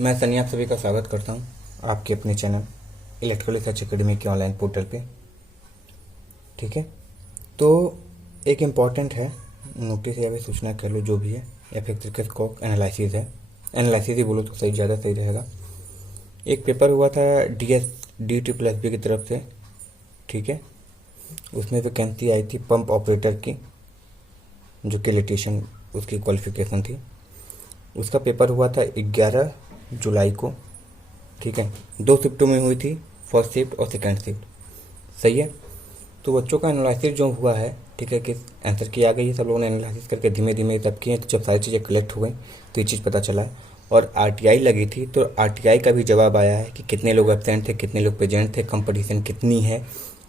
मैं सनी आप सभी का स्वागत करता हूं आपके अपने चैनल इलेक्ट्रिकल रिसर्च एकेडमी के ऑनलाइन पोर्टल पे। ठीक है, तो एक इम्पॉर्टेंट है नोटिस या फिर सूचना कह लो जो भी है, या फिर तरीके से कॉक एनालिसिस है, एनालिसिस ही बोलो तो सही, ज़्यादा सही रहेगा। एक पेपर हुआ था DSD+B की तरफ से। ठीक है, उसमें वैकेंसी आई थी पंप ऑपरेटर की, जो कि इलेक्ट्रीशियन उसकी क्वालिफिकेशन थी। उसका पेपर हुआ था 11 जुलाई को। ठीक है, 2 शिफ्टों में हुई थी, फर्स्ट शिफ्ट और सेकंड शिफ्ट। सही है, तो बच्चों का एनालिसिस जो हुआ है, ठीक है, कि आंसर की आ गई है, सब लोगों ने एनालिसिस करके धीमे धीमे सब किए, तो जब सारी चीज़ें कलेक्ट हो गई तो ये चीज़ पता चला है। और RTI लगी थी, तो RTI का भी जवाब आया है कि कितने लोग एब्सेंट थे, कितने लोग प्रेजेंट थे, कंपटीशन कितनी है,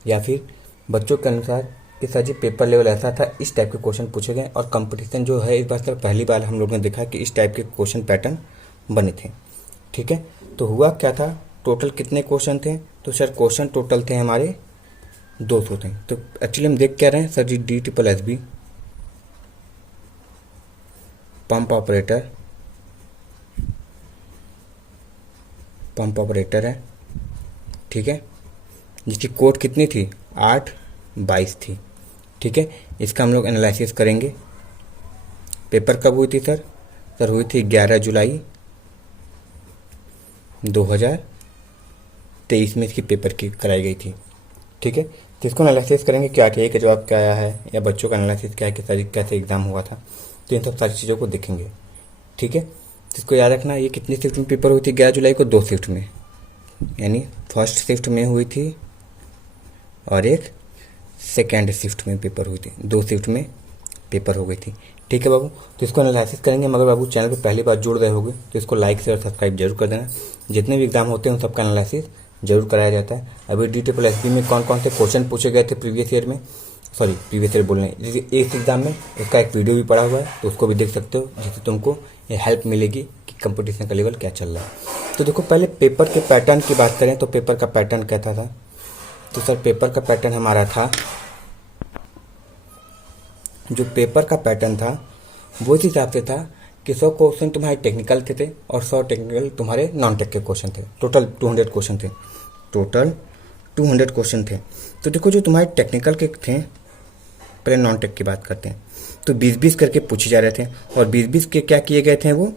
या फिर बच्चों के अनुसार कि सर जी पेपर लेवल ऐसा था, इस टाइप के क्वेश्चन पूछे गए। और कंपटीशन जो है, इस बार सर पहली बार हम लोगों ने देखा कि इस टाइप के क्वेश्चन पैटर्न बने थे। ठीक है, तो हुआ क्या था, टोटल कितने क्वेश्चन थे, तो सर क्वेश्चन टोटल थे हमारे 200 थे। तो एक्चुअली हम देख क्या रहे हैं सर जी, D+B पंप ऑपरेटर है। ठीक है, जिसकी कोड कितनी थी, 8/22 थी। ठीक है, इसका हम लोग एनालिसिस करेंगे। पेपर कब हुई थी सर हुई थी 11 जुलाई 2023 में इसकी पेपर की कराई गई थी। ठीक है, तो इसको एनालिसिस करेंगे कि RTI का जवाब क्या आया है, या बच्चों का एनालिसिस क्या है कि सर कैसे एग्जाम हुआ था, तो इन सब सारी चीज़ों को देखेंगे। ठीक है, तो इसको याद रखना, ये कितनी शिफ्ट में पेपर हुई थी 11 जुलाई को, 2 शिफ्ट में, यानी फर्स्ट शिफ्ट में हुई थी और एक सेकेंड शिफ्ट में पेपर हुई थी, 2 शिफ्ट में पेपर हो गई थी। ठीक है बाबू, तो इसको एनालिसिस करेंगे। मगर बाबू चैनल पर पहली बार जुड़ रहे होगे तो इसको लाइक शेयर सब्सक्राइब जरूर कर देना। जितने भी एग्जाम होते हैं उन सबका एनालिसिस जरूर कराया जाता है। अभी D+B में कौन कौन से क्वेश्चन पूछे गए थे प्रीवियस ईयर में, प्रीवियस ईयर बोल रहे हैं, इस एग्जाम में, उसका एक वीडियो भी पड़ा हुआ है, तो उसको भी देख सकते हो, जिससे तुमको ये हेल्प मिलेगी कि कंपटीशन का लेवल क्या चल रहा है। तो देखो, पहले पेपर के पैटर्न की बात करें तो पेपर का पैटर्न कैसा था, तो सर पेपर का पैटर्न हमारा था, जो पेपर का पैटर्न था वो इस हिसाब से था कि 100 क्वेश्चन तुम्हारे टेक्निकल के थे और 100 टेक्निकल तुम्हारे नॉन टेक के क्वेश्चन थे। टोटल 200 क्वेश्चन थे, टोटल 200 क्वेश्चन थे। तो देखो, जो तुम्हारे टेक्निकल के थे, पहले नॉन टेक की बात करते हैं, तो 20-20 करके पूछे जा रहे थे। और 20-20 के क्या किए गए थे, वो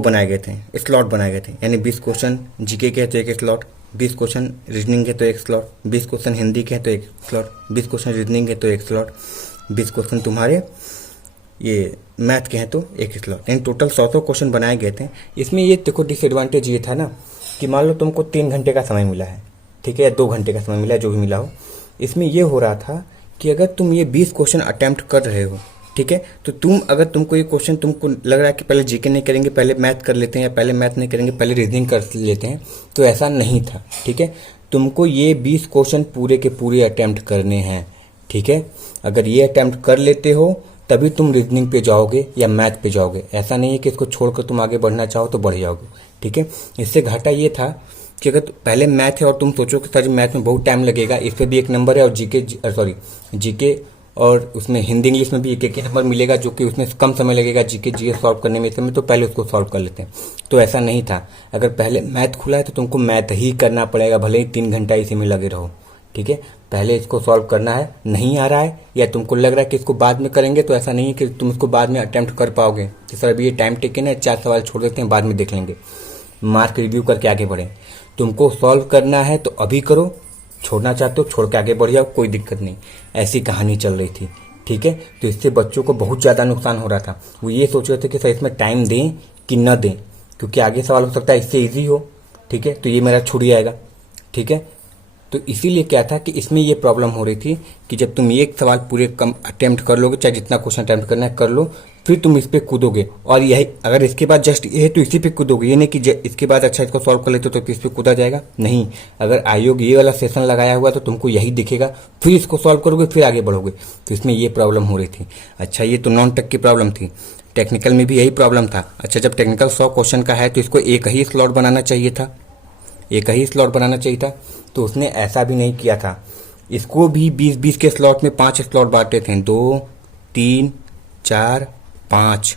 बनाए गए थे, स्लॉट बनाए गए थे। यानी 20 क्वेश्चन GK के हैं तो एक स्लॉट, 20 क्वेश्चन रीजनिंग के तो एक स्लॉट, 20 क्वेश्चन हिंदी के हैं तो एक स्लॉट, 20 क्वेश्चन रीजनिंग के तो एक स्लॉट, 20 क्वेश्चन तुम्हारे ये मैथ के हैं तो एक स्लॉट, यानी टोटल 100 क्वेश्चन बनाए गए थे। इसमें ये देखो डिसएडवांटेज ये था ना कि मान लो तुमको 3 घंटे का समय मिला है, ठीक है, या 2 घंटे का समय मिला है, जो भी मिला हो। इसमें ये हो रहा था कि अगर तुम ये 20 क्वेश्चन अटेम्प्ट कर रहे हो, ठीक है, तो तुमको ये क्वेश्चन तुमको लग रहा है कि पहले GK नहीं करेंगे, पहले मैथ कर लेते हैं, या पहले मैथ नहीं करेंगे, पहले रीजनिंग कर लेते हैं, तो ऐसा नहीं था। ठीक है, तुमको ये 20 क्वेश्चन पूरे के पूरे अटेम्प्ट करने हैं। ठीक है, अगर ये अटेम्प्ट कर लेते हो तभी तुम रीजनिंग पे जाओगे या मैथ पे जाओगे। ऐसा नहीं है कि इसको छोड़कर तुम आगे बढ़ना चाहो तो बढ़ जाओगे। ठीक है, इससे घाटा ये था कि अगर पहले मैथ है और तुम सोचो कि सर मैथ में बहुत टाइम लगेगा, इस पर भी एक नंबर है, और जीके और उसमें हिंदी इंग्लिश में भी एक एक नंबर मिलेगा, जो कि उसमें कम समय लगेगा GK GS सॉल्व करने में, समय तो पहले उसको सॉल्व कर लेते हैं। तो ऐसा नहीं था, अगर पहले मैथ खुला है तो तुमको मैथ ही करना पड़ेगा, भले ही 3 घंटा इसी में लगे रहो। ठीक है, पहले इसको सॉल्व करना है, नहीं आ रहा है या तुमको लग रहा है कि इसको बाद में करेंगे, तो ऐसा नहीं है कि तुम इसको बाद में अटेम्प्ट कर पाओगे कि सर अभी ये टाइम टेकन है, 4 सवाल छोड़ देते हैं, बाद में देख लेंगे, मार्क रिव्यू करके आगे बढ़ें। तुमको सॉल्व करना है तो अभी करो, छोड़ना चाहते हो छोड़ के आगे बढ़ जाओ, कोई दिक्कत नहीं। ऐसी कहानी चल रही थी। ठीक है, तो इससे बच्चों को बहुत ज़्यादा नुकसान हो रहा था। वो ये सोच रहे थे कि सर इसमें टाइम दें कि न दें, क्योंकि आगे सवाल हो सकता है इससे ईजी हो। ठीक है, तो ये मेरा छूट जाएगा। ठीक है, तो इसीलिए क्या था कि इसमें ये प्रॉब्लम हो रही थी कि जब तुम एक सवाल पूरे कम अटेम्प्ट कर लोगे, चाहे जितना क्वेश्चन अटेम्प्ट करना है कर लो, फिर तुम इस पे कूदोगे। और यही अगर इसके बाद जस्ट ये है तो इसी पे कूदोगे, ये नहीं कि इसके बाद अच्छा इसको सॉल्व कर लेते तो इस पे कूदा जाएगा, नहीं। अगर आयोग ये वाला सेशन लगाया हुआ तो तुमको यही दिखेगा, फिर इसको सॉल्व करोगे, फिर आगे बढ़ोगे। तो इसमें ये प्रॉब्लम हो रही थी। अच्छा, ये तो नॉन टेक की प्रॉब्लम थी। टेक्निकल में भी यही प्रॉब्लम था। अच्छा, जब टेक्निकल 100 क्वेश्चन का है तो इसको एक ही स्लॉट बनाना चाहिए था, एक ही स्लॉट बनाना चाहिए था, तो उसने ऐसा भी नहीं किया था। इसको भी 20-20 के स्लॉट में 5 स्लॉट बांटे थे, 2 3 4 5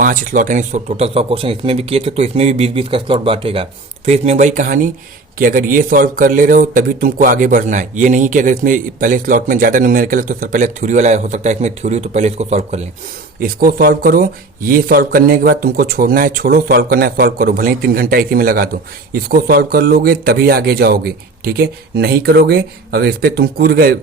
5 स्लॉट यानी टोटल 100 क्वेश्चन इसमें भी किए थे, तो इसमें भी 20-20 का स्लॉट बांटेगा। फिर इसमें वही कहानी कि अगर ये सॉल्व कर ले रहे हो तभी तुमको आगे बढ़ना है। ये नहीं कि अगर इसमें पहले स्लॉट में ज़्यादा न्यूमेरिकल है तो सर पहले थ्योरी वाला हो सकता है, इसमें थ्योरी तो पहले इसको सॉल्व कर लें। इसको सॉल्व करो, ये सॉल्व करने के बाद तुमको छोड़ना है छोड़ो, सॉल्व करना है सॉल्व करो, भले ही 3 घंटा इसी में लगा दो। इसको सॉल्व कर लोगे तभी आगे जाओगे, ठीक है। नहीं करोगे, अगर इस पर तुम कूद गए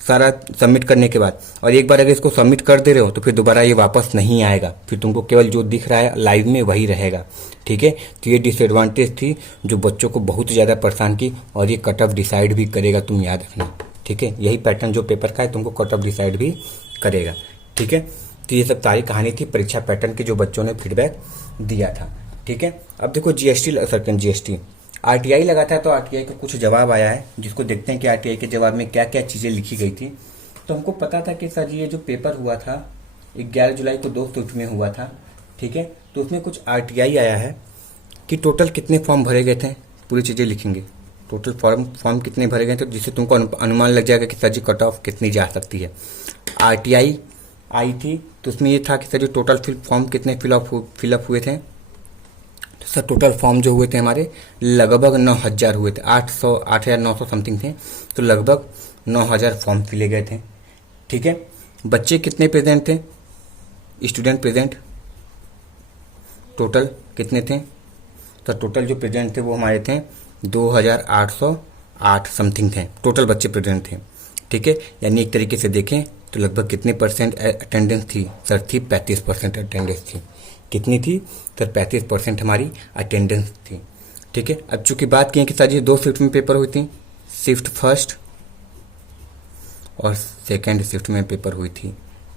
सारा सबमिट करने के बाद, और एक बार अगर इसको सबमिट कर दे रहे हो तो फिर दोबारा ये वापस नहीं आएगा, फिर तुमको केवल जो दिख रहा है लाइव में वही रहेगा, ठीक है। तो ये डिसएडवांटेज थी जो बच्चों को बहुत ज़्यादा परेशान की, और ये कट ऑफ डिसाइड भी करेगा, तुम याद रखना, ठीक है। यही पैटर्न जो पेपर का है तुमको कट ऑफ डिसाइड भी करेगा, ठीक है। तो ये सब सारी कहानी थी परीक्षा पैटर्न की जो बच्चों ने फीडबैक दिया था, ठीक है। अब देखो जीएसटी आरटीआई लगा था, तो आरटीआई का कुछ जवाब आया है, जिसको देखते हैं कि आरटीआई के जवाब में क्या क्या चीज़ें लिखी गई थी। तो हमको पता था कि सर ये जो पेपर हुआ था 11 जुलाई को 2 शिफ्ट में हुआ था, ठीक है। तो उसमें कुछ आरटीआई आया है कि टोटल कितने फॉर्म भरे गए थे, पूरी चीज़ें लिखेंगे, टोटल फॉर्म कितने भरे गए थे, जिससे तुमको अनुमान लग जाएगा कि सर जी कट ऑफ कितनी जा सकती है। आरटीआई आई थी तो उसमें ये था कि सर जी टोटल फॉर्म कितने फिलअप हुए थे। तो सर टोटल फॉर्म जो हुए थे हमारे लगभग 9,000 हुए थे, 8,900 समथिंग थे, तो लगभग 9,000 फॉर्म फिले गए थे, ठीक है। बच्चे कितने प्रेजेंट थे, स्टूडेंट प्रेजेंट टोटल कितने थे, तो टोटल जो प्रेजेंट थे वो हमारे थे 2,808 समथिंग थे, टोटल बच्चे प्रेजेंट थे, ठीक है। यानी एक तरीके से देखें तो लगभग कितने परसेंट अटेंडेंस थी, सर थी 35% अटेंडेंस थी। कितनी थी सर, 35% हमारी अटेंडेंस थी, ठीक है। अब चूंकि बात की कि सर जी 2 शिफ्ट में पेपर हुई थी, शिफ्ट फर्स्ट और सेकेंड शिफ्ट में पेपर हुई थी,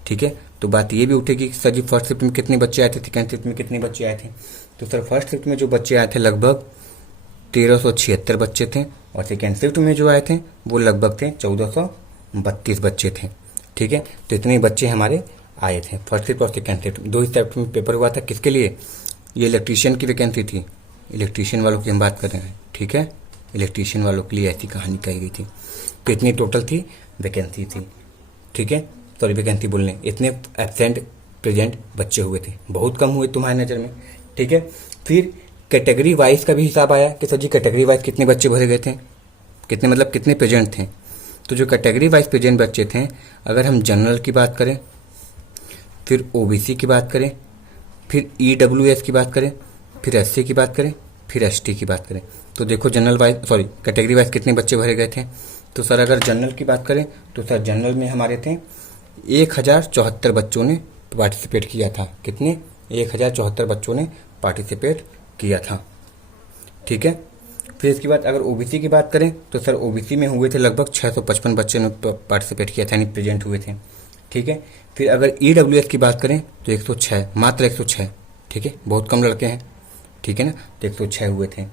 ठीक है। तो बात ये भी उठेगी कि सर जी फर्स्ट शिफ्ट में कितने बच्चे आए थे, सेकेंड शिफ्ट में कितने बच्चे आए थे। तो सर फर्स्ट शिफ्ट में जो बच्चे आए थे लगभग 1,376 बच्चे थे, और सेकेंड शिफ्ट में जो आए थे वो लगभग थे 1,432 बच्चे थे, ठीक है। तो इतने बच्चे हमारे आए थे फर्स्ट शिफ्ट और सेकेंड शिफ्ट, 2 शिफ्ट में पेपर हुआ था। किसके लिए, ये इलेक्ट्रीशियन की वैकेंसी थी, इलेक्ट्रीशियन वालों की हम बात कर रहे हैं, ठीक है। इलेक्ट्रीशियन वालों के लिए ऐसी कहानी कही गई थी। तो इतनी टोटल थी वैकेंसी थी, ठीक है। सॉरी वैकेंसी बोलने, इतने एब्सेंट प्रेजेंट बच्चे हुए थे, बहुत कम हुए तुम्हारी नज़र में, ठीक है। फिर कैटेगरी वाइज का भी हिसाब आया कि सर जी कैटेगरी वाइज कितने बच्चे भरे गए थे, कितने मतलब कितने प्रेजेंट थे। तो जो कैटेगरी वाइज प्रेजेंट बच्चे थे, अगर हम जनरल की बात करें, फिर ओबीसी की बात करें, फिर ईडब्ल्यूएस की बात करें, फिर एससी की बात करें, फिर एसटी की बात करें, तो देखो कैटेगरी वाइज कितने बच्चे भरे गए थे। तो सर अगर जनरल की बात करें तो सर जनरल में हमारे थे 1,074 बच्चों ने पार्टिसिपेट किया था। कितने, 1,074 बच्चों ने पार्टिसिपेट किया था, ठीक है। फिर इसके बाद अगर ओबीसी की बात करें तो सर ओबीसी में हुए थे लगभग 655 बच्चे ने पार्टिसिपेट किया था, यानी प्रेजेंट हुए थे, ठीक है। फिर अगर ईडब्ल्यूएस की बात करें तो 106, मात्र 106, ठीक है, बहुत कम लड़के हैं, ठीक है ना, तो 106 हुए थे।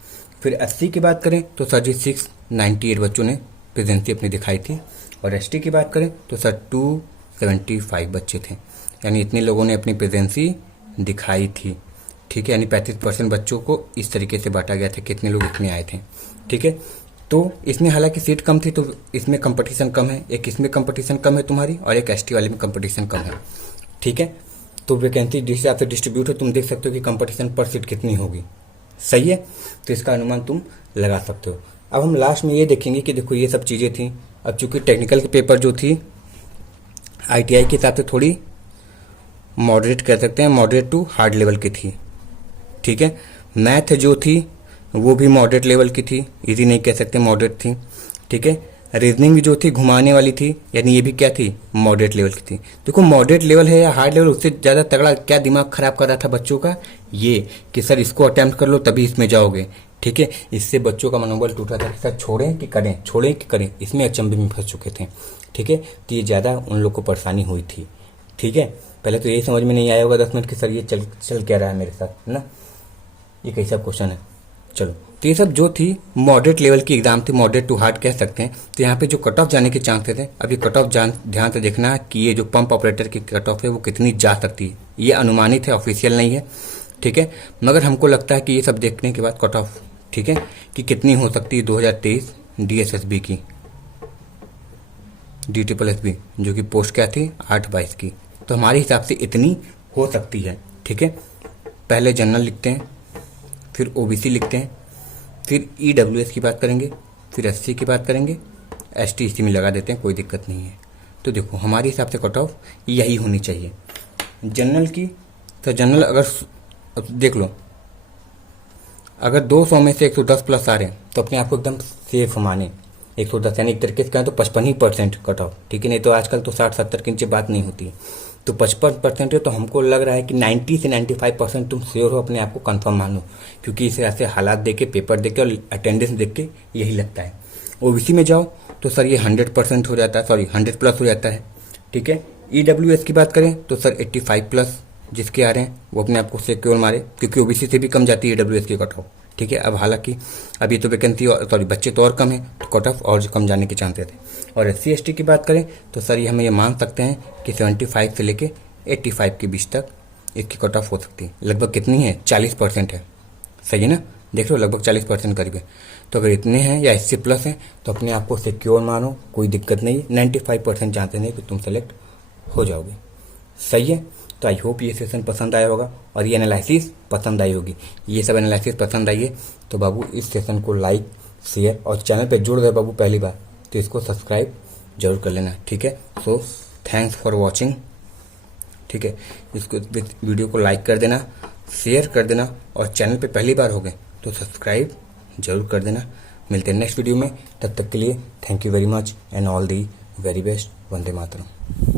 फिर एससी की बात करें तो सर जी 698 बच्चों ने प्रेजेंसी अपनी दिखाई थी, और एसटी की बात करें तो सर 275 बच्चे थे, यानी इतने लोगों ने अपनी प्रेजेंसी दिखाई थी, ठीक है। यानी 35% बच्चों को इस तरीके से बांटा गया था, कितने लोग इतने आए थे, ठीक है। तो इसमें हालांकि सीट कम थी तो इसमें कंपटीशन कम है, एक इसमें कंपटीशन कम है तुम्हारी, और एक एसटी वाले में कंपटीशन कम है, ठीक है। तो वैकेंसी जिस हिसाब से डिस्ट्रीब्यूट है तुम देख सकते हो कि कंपटीशन पर सीट कितनी होगी, सही है। तो इसका अनुमान तुम लगा सकते हो। अब हम लास्ट में ये देखेंगे कि देखो ये सब चीज़ें थी। अब चूंकि टेक्निकल के पेपर जो थी आईटीआई के हिसाब से थोड़ी मॉडरेट कह सकते हैं, मॉडरेट टू हार्ड लेवल की थी, ठीक है। मैथ जो थी वो भी मॉडरेट लेवल की थी, इजी नहीं कह सकते, मॉडरेट थी, ठीक है। रीजनिंग जो थी घुमाने वाली थी, यानी ये भी क्या थी, मॉडरेट लेवल की थी। देखो मॉडरेट लेवल है या हार्ड लेवल, उससे ज़्यादा तगड़ा क्या दिमाग खराब कर रहा था बच्चों का, ये कि सर इसको अटेम्प्ट कर लो तभी इसमें जाओगे, ठीक है। इससे बच्चों का मनोबल टूटा था कि सर छोड़ें कि करें, इसमें अचंभे में फंस चुके थे, ठीक है। तो ये ज़्यादा उन लोग को परेशानी हुई थी, ठीक है। पहले तो यही समझ में नहीं आया होगा 10 मिनट कि सर ये चल क्या रहा है मेरे साथ, है ना, ये कैसा क्वेश्चन है। चलो, तो ये सब जो थी मॉडरेट लेवल की एग्जाम थी, मॉडरेट टू हार्ड कह सकते हैं। तो यहाँ पे जो कट ऑफ जाने के चांसेस है, अभी कट ऑफ ध्यान से देखना कि ये जो पंप ऑपरेटर की कट ऑफ है वो कितनी जा सकती है, ये अनुमानित है, ऑफिशियल नहीं है, ठीक है। मगर हमको लगता है कि ये सब देखने के बाद कट ऑफ, ठीक है, कि कितनी हो सकती है 2023 DSSB की, DSSB जो कि पोस्ट क्या थी 8/22 की, तो हमारे हिसाब से इतनी हो सकती है, ठीक है। पहले जनरल लिखते हैं, फिर ओबीसी लिखते हैं, फिर ईडब्ल्यूएस की बात करेंगे, फिर एससी की बात करेंगे, एसटी इसी में लगा देते हैं, कोई दिक्कत नहीं है। तो देखो हमारे हिसाब से कट ऑफ यही होनी चाहिए जनरल की। तो जनरल अगर देख लो, अगर 200 में से 110 प्लस आ रहे हैं तो अपने आप को एकदम सेफ माने। 110 यानी एक तरीके से कहें तो 55% कट ऑफ, ठीक है। नहीं तो आजकल तो 60-70 के नीचे बात नहीं होती है। तो 55% है, तो हमको लग रहा है कि 90 से 95% तुम श्योर हो, अपने आप को कंफर्म मानो, क्योंकि इसे ऐसे हालात देख के, पेपर देख के और अटेंडेंस देख के यही लगता है। ओबीसी में जाओ तो सर ये 100% हो जाता है, सॉरी 100 प्लस हो जाता है, ठीक है। ईडब्ल्यूएस की बात करें तो सर 85 प्लस जिसके आ रहे हैं वो अपने आप को सिक्योर मारे, क्योंकि ओबीसी से भी कम जाती है ईडब्ल्यूएस की कट ऑफ, ठीक है। अब हालांकि अभी तो वैकेंसी सॉरी बच्चे तो और कम है, तो कट ऑफ और कम जाने के चांसेस है। और एससी एसटी की बात करें तो सर ये हमें ये मान सकते हैं कि 75 से लेके 85 के बीच तक इसकी कट ऑफ हो सकती है। लगभग कितनी है? 40% है, सही है ना। देख लो लगभग 40% करीब है। तो अगर इतने हैं या इससे प्लस हैं तो अपने आप को सिक्योर मानो, कोई दिक्कत नहीं। 95% चांसेस नहीं कि तुम सेलेक्ट हो जाओगे, सही है। तो आई होप ये सेशन पसंद आया होगा और ये एनालिसिस पसंद आई होगी। ये सब एनालिसिस पसंद आई है तो बाबू इस सेशन को लाइक, शेयर और चैनल पे जुड़ गए बाबू पहली बार तो इसको सब्सक्राइब जरूर कर लेना, ठीक है। सो थैंक्स फॉर वॉचिंग, ठीक है। इसको वीडियो को लाइक कर देना, शेयर कर देना और चैनल पे पहली बार हो गए तो सब्सक्राइब जरूर कर देना। मिलते हैं नेक्स्ट वीडियो में, तब तक के लिए thank you very much and all the very best. Vande Mataram.